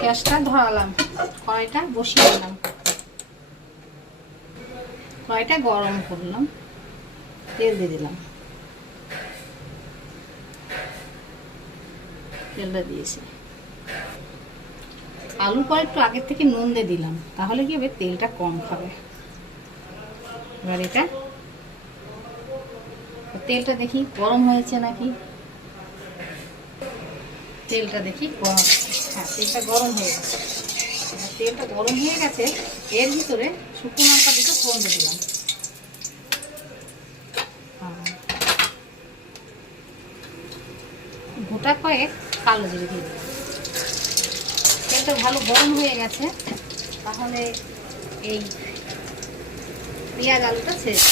গ্যাসটা ধরালাম, কড়াইটা বসিয়ে দিলাম, কড়াইটা গরম করলাম, তেল দিয়ে দিলাম, তেলটা দিয়েছি। আলু পরে একটু আগের থেকে নুন দিয়ে দিলাম, তাহলে কি হবে, তেলটা কম খাবে। এবার এটা তেলটা দেখি গরম হয়েছে নাকি, তেলটা দেখি গরম, হ্যাঁ তেলটা গরম হয়ে গেছে। তেলটা গরম হয়ে গেছে, এর ভিতরে শুকনো লঙ্কা দুটো ফোড়ন দিয়ে দিলাম, গোটা কয়েক কালো জিরে দিয়ে দিলাম। তেলটা ভালো গরম হয়ে গেছে, তাহলে এই পেঁয়াজ আলুটা ছেড়ে